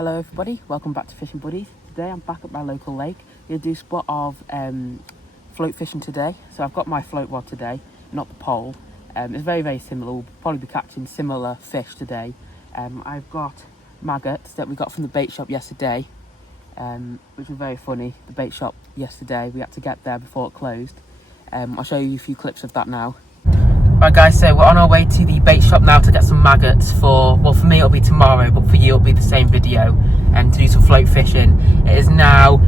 Hello everybody, welcome back to Fishing Buddies. Today I'm back at my local lake. We're going to do a spot of float fishing today. So I've got my float rod today, not the pole. It's very similar. We'll probably be catching similar fish today. I've got maggots that we got from the bait shop yesterday, which was very funny. The bait shop yesterday, we had to get there before it closed. I'll show you a few clips of that now. Right guys, so we're on our way to the bait shop now to get some maggots for me it'll be tomorrow, but for you it'll be the same video, and to do some float fishing. It is now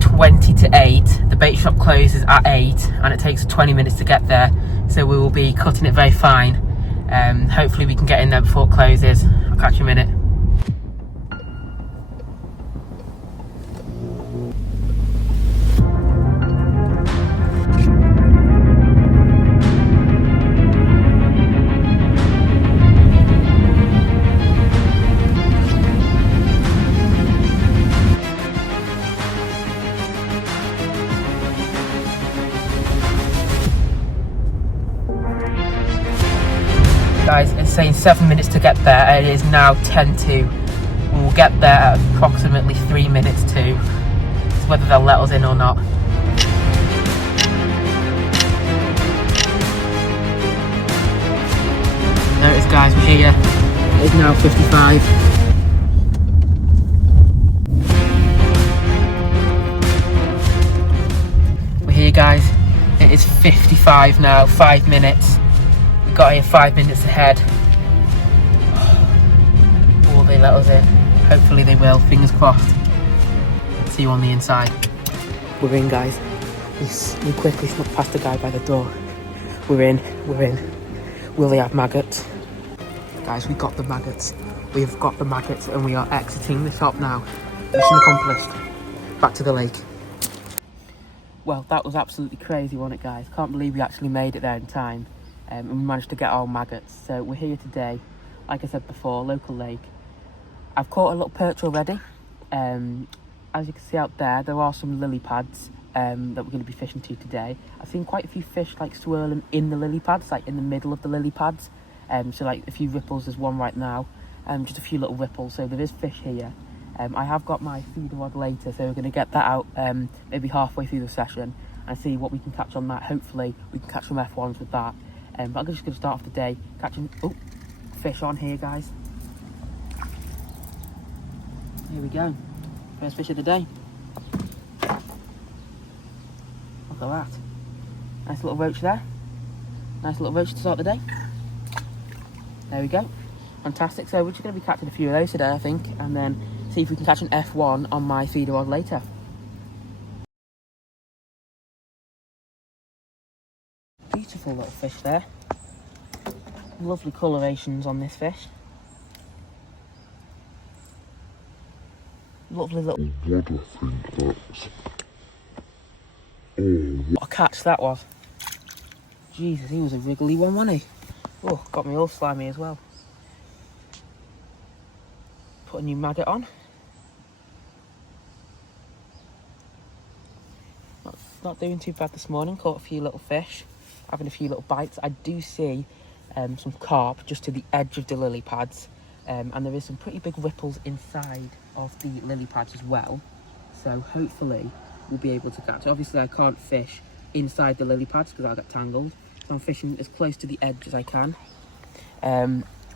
20 to 8, the bait shop closes at 8 and it takes 20 minutes to get there, so we will be cutting it very fine. Hopefully we can get in there before it closes. I'll catch you in a minute. Guys, it's saying 7 minutes to get there, and it is now 10 to. We will get there at approximately 3 minutes to. It's whether they'll let us in or not. There it is guys, we're here. It is now 55. We're here guys, it is 55 now, 5 minutes. Got here 5 minutes ahead. Will they let us in? Hopefully they will, fingers crossed. See you on the inside. We're in guys. We quickly snuck past the guy by the door. We're in. Will they have maggots? Guys, we got the maggots. We've got the maggots and we are exiting the shop now. Mission accomplished. Back to the lake. Well, that was absolutely crazy, wasn't it guys? Can't believe we actually made it there in time. And we managed to get our maggots. So we're here today, like I said before, local lake. I've caught a little perch already. As you can see out there, there are some lily pads that we're going to be fishing to today. I've seen quite a few fish like swirling in the lily pads, like in the middle of the lily pads. So like a few ripples, there's one right now, just a few little ripples, so there is fish here. I have got my feeder rod later, so we're going to get that out maybe halfway through the session and see what we can catch on that. Hopefully we can catch some F1s with that. But I'm just going to start off the day catching fish on here guys. Here we go, first fish of the day. Look at that, nice little roach there. Nice little roach to start the day. There we go, fantastic. So we're just going to be catching a few of those today I think, and then see if we can catch an F1 on my feeder rod later. Beautiful little fish there. Lovely colorations on this fish. Lovely little... What do I think that's? What a catch that was. Jesus, he was a wriggly one, wasn't he? Oh, got me all slimy as well. Put a new maggot on. Not doing too bad this morning. Caught a few little fish. Having a few little bites. I do see some carp just to the edge of the lily pads, and there is some pretty big ripples inside of the lily pads as well, so hopefully we'll be able to catch. Obviously I can't fish inside the lily pads because I'll get tangled, so I'm fishing as close to the edge as I can.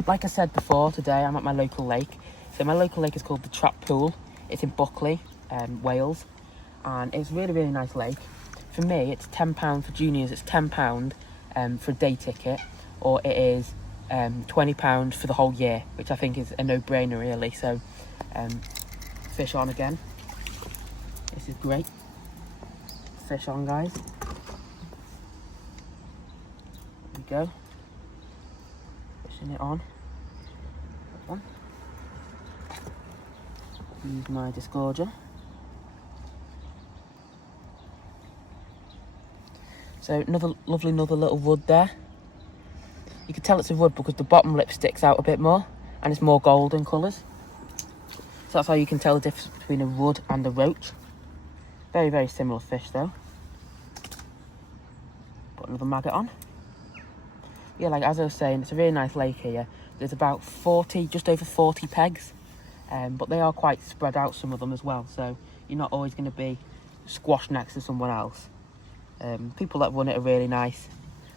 Like I said before, today I'm at my local lake. So my local lake is called the Trap Pool. It's in Buckley, Wales, and it's a really nice lake. For me, it's £10 for juniors, it's £10 for a day ticket, or it is £20 for the whole year, which I think is a no-brainer really. So fish on again. This is great. Fish on guys. There we go. Fishing it on. One. Use my disgorger. So another little wood there. You can tell it's a wood because the bottom lip sticks out a bit more and it's more golden colours. So that's how you can tell the difference between a wood and a roach. Very similar fish though. Put another maggot on. Yeah, like as I was saying, it's a really nice lake here. There's about 40, just over 40 pegs. but they are quite spread out, some of them as well, so you're not always going to be squashed next to someone else. People that run it are really nice.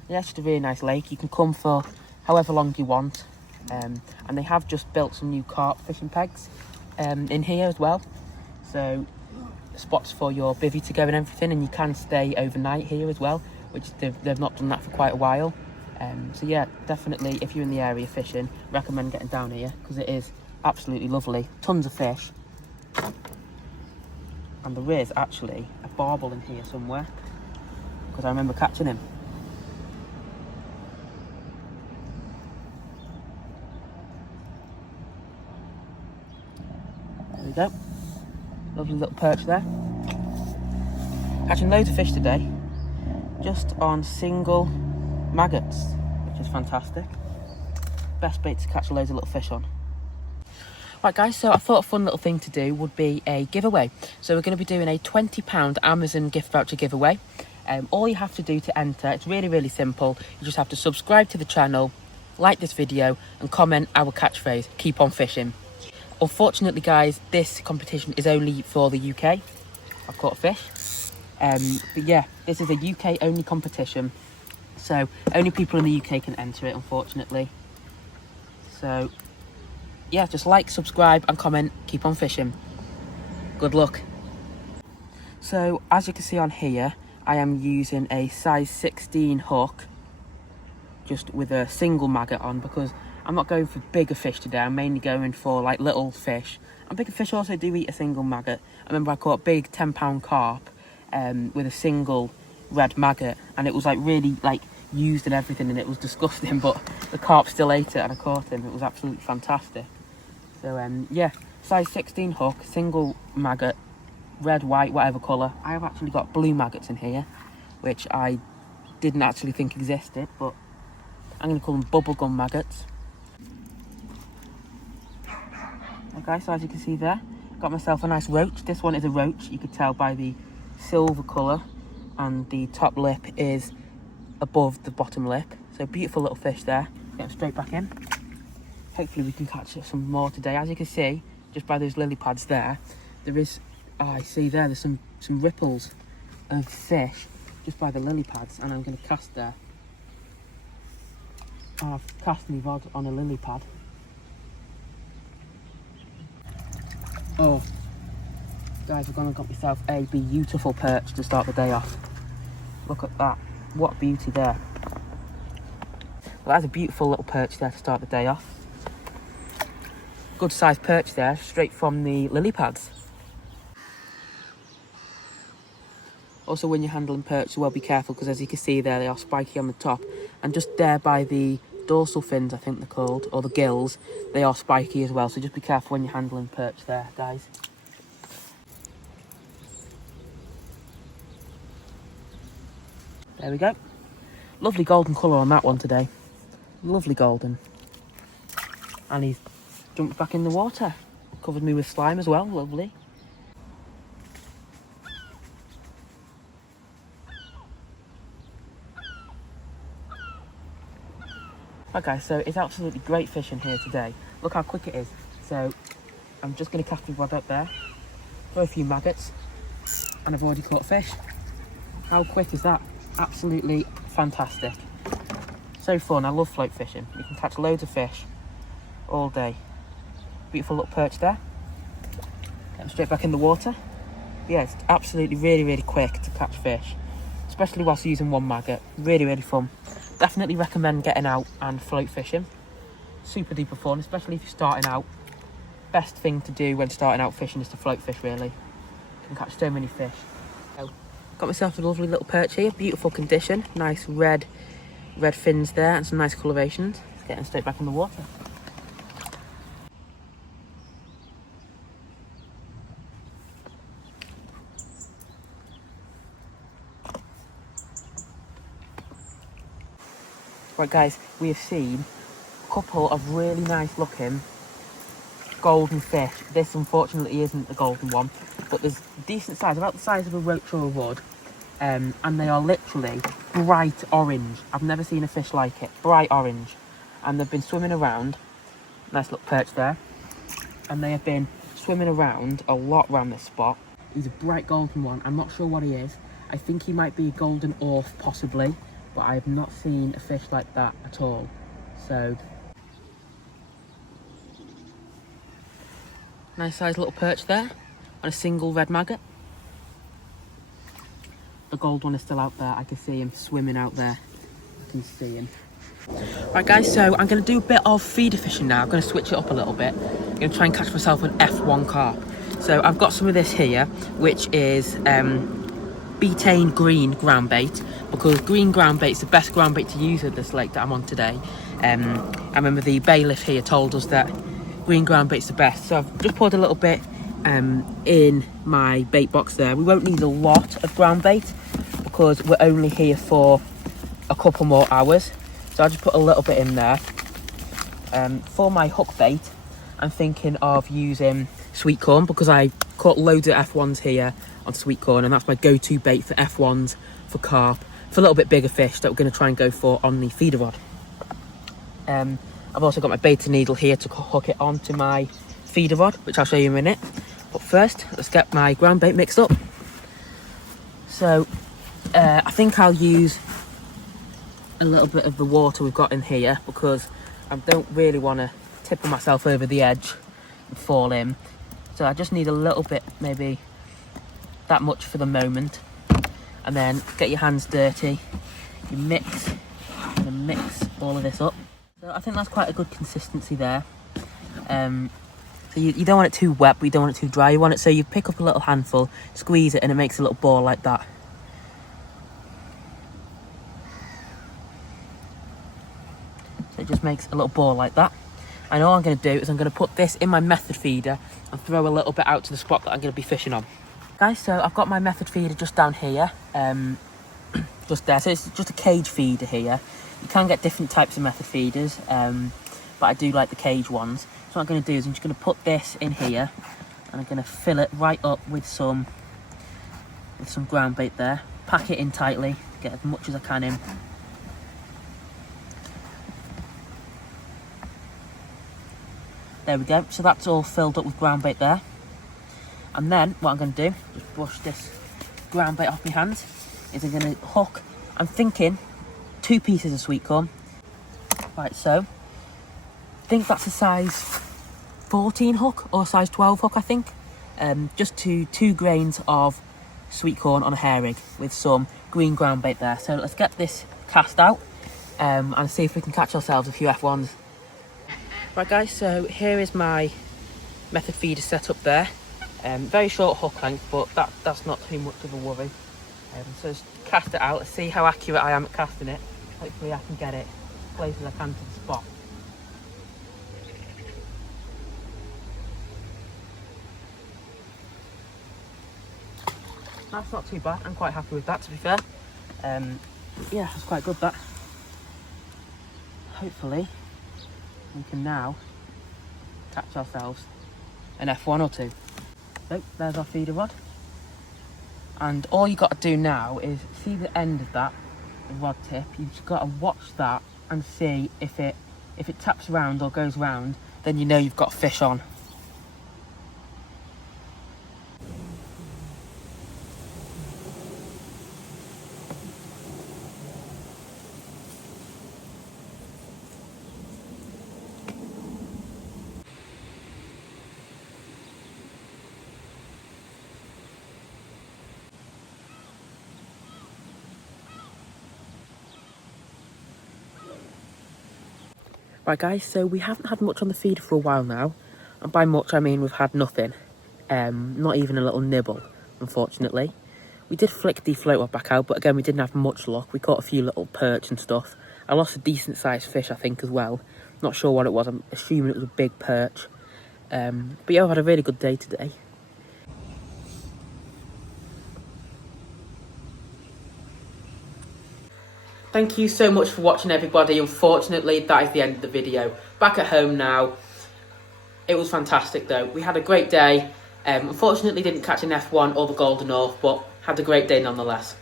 Yeah, it's just a really nice lake. You can come for however long you want, and they have just built some new carp fishing pegs in here as well, so spots for your bivvy to go and everything, and you can stay overnight here as well, which they've not done that for quite a while. So yeah, definitely if you're in the area fishing, recommend getting down here because it is absolutely lovely. Tons of fish, and there is actually a barbel in here somewhere because I remember catching him. There we go, lovely little perch there. Catching loads of fish today, just on single maggots, which is fantastic. Best bait to catch loads of little fish on. Right guys, so I thought a fun little thing to do would be a giveaway. So we're going to be doing a £20 Amazon gift voucher giveaway. All you have to do to enter, it's really, really simple. You just have to subscribe to the channel, like this video, and comment our catchphrase, keep on fishing. Unfortunately guys, this competition is only for the UK. I've caught a fish. But yeah, this is a UK only competition. So only people in the UK can enter it, unfortunately. So yeah, just like, subscribe and comment, keep on fishing. Good luck. So as you can see on here, I am using a size 16 hook, just with a single maggot on, because I'm not going for bigger fish today. I'm mainly going for like little fish. And bigger fish also do eat a single maggot. I remember I caught a big 10-pound carp with a single red maggot, and it was like really like used and everything, and it was disgusting, but the carp still ate it and I caught him. It was absolutely fantastic. So yeah, size 16 hook, single maggot, red, white, whatever colour. I have actually got blue maggots in here, which I didn't actually think existed, but I'm going to call them bubblegum maggots. Okay, so as you can see there, got myself a nice roach. This one is a roach, you could tell by the silver colour, and the top lip is above the bottom lip. So beautiful little fish there. Get them straight back in. Hopefully we can catch some more today. As you can see, just by those lily pads there, there is, I see there's some ripples of fish just by the lily pads, and I'm going to cast there. I've cast my rod on a lily pad. Oh, guys, I've gone and got myself a beautiful perch to start the day off. Look at that, what beauty there. Well, that's a beautiful little perch there to start the day off. Good sized perch there, straight from the lily pads. Also, when you're handling perch, well, be careful, because as you can see there, they are spiky on the top, and just there by the dorsal fins, I think they're called, or the gills, they are spiky as well, so just be careful when you're handling perch there, guys. There we go. Lovely golden colour on that one today. Lovely golden. And he's jumped back in the water. Covered me with slime as well, lovely. Right guys, so it's absolutely great fishing here today. Look how quick it is. So I'm just going to cast the rod up there, throw a few maggots, and I've already caught fish. How quick is that? Absolutely fantastic. So fun, I love float fishing. You can catch loads of fish all day. Beautiful little perch there. Get them straight back in the water. Yeah, it's absolutely really quick to catch fish, especially whilst using one maggot. Really fun. Definitely recommend getting out and float fishing. Super duper fun, especially if you're starting out. Best thing to do when starting out fishing is to float fish, really. You can catch so many fish. So, got myself a lovely little perch here, beautiful condition. Nice red fins there and some nice colorations. Let's get them straight back in the water. Right guys, we have seen a couple of really nice looking golden fish. This unfortunately isn't a golden one, but there's decent size, about the size of a roach or a rudd, and they are literally bright orange. I've never seen a fish like it, bright orange, and they've been swimming around. Nice little perch there. and they have been swimming around a lot around this spot. He's a bright golden one. I'm not sure what he is. I think he might be a golden orph possibly, but I have not seen a fish like that at all. So, nice sized little perch there on a single red maggot. The gold one is still out there. I can see him swimming out there. I can see him. Right guys, so I'm going to do a bit of feeder fishing now. I'm going to switch it up a little bit. I'm going to try and catch myself an F1 carp. So I've got some of this here, which is betaine green ground bait, because green ground bait is the best ground bait to use at this lake that I'm on today. I remember the bailiff here told us that green ground bait's the best. So I've just poured a little bit in my bait box there. We won't need a lot of ground bait because we're only here for a couple more hours. So I'll just put a little bit in there. For my hook bait, I'm thinking of using sweet corn because I caught loads of F1s here on sweet corn, and that's my go-to bait for F1s, for carp, for a little bit bigger fish that we're going to try and go for on the feeder rod. I've also got my beta needle here to hook it onto my feeder rod, which I'll show you in a minute. But first, let's get my ground bait mixed up. So I think I'll use a little bit of the water we've got in here because I don't really want to tip myself over the edge and fall in. So I just need a little bit, maybe that much for the moment. And then get your hands dirty. You mix all of this up. So I think that's quite a good consistency there. So you don't want it too wet, but you don't want it too dry. You want it so you pick up a little handful, squeeze it, and it makes a little ball like that. So it just makes a little ball like that. And all I'm going to do is I'm going to put this in my method feeder and throw a little bit out to the spot that I'm going to be fishing on. Guys, so I've got my method feeder just down here, just there. So it's just a cage feeder here. You can get different types of method feeders, but I do like the cage ones. So what I'm going to do is I'm just going to put this in here and I'm going to fill it right up with some ground bait there. Pack it in tightly, get as much as I can in. There we go, so that's all filled up with ground bait there. And then what I'm going to do, just brush this ground bait off my hands, is I'm going to hook, I'm thinking 2 pieces of sweet corn. Right, so I think that's a size 14 hook or size 12 hook, I think. Just 2 grains of sweet corn on a hair rig with some green ground bait there. So let's get this cast out and see if we can catch ourselves a few F1s. Right guys, so here is my method feeder set up there. Very short hook length, but that's not too much of a worry. So just cast it out, let's see how accurate I am at casting it. Hopefully I can get it as close as I can to the spot. That's not too bad, I'm quite happy with that, to be fair. Yeah, that's quite good, that. Hopefully we can now catch ourselves an F1 or 2. So there's our feeder rod, and all you got to do now is see the end of that, the rod tip. You've just got to watch that and see if it taps round or goes round, then you know you've got fish on. Right guys, so we haven't had much on the feeder for a while now, and by much I mean we've had nothing, not even a little nibble, unfortunately. We did flick the float rod back out, but again we didn't have much luck. We caught a few little perch and stuff. I lost a decent sized fish, I think, as well. Not sure what it was, I'm assuming it was a big perch. But yeah, I've had a really good day today. Thank you so much for watching, everybody. Unfortunately, that is the end of the video. Back at home now. It was fantastic though. We had a great day. Unfortunately didn't catch an F1 or the golden orph, but had a great day nonetheless.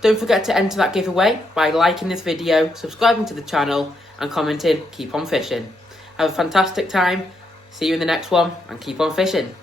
Don't forget to enter that giveaway by liking this video, subscribing to the channel and commenting, keep on fishing. Have a fantastic time See you in the next one, and keep on fishing.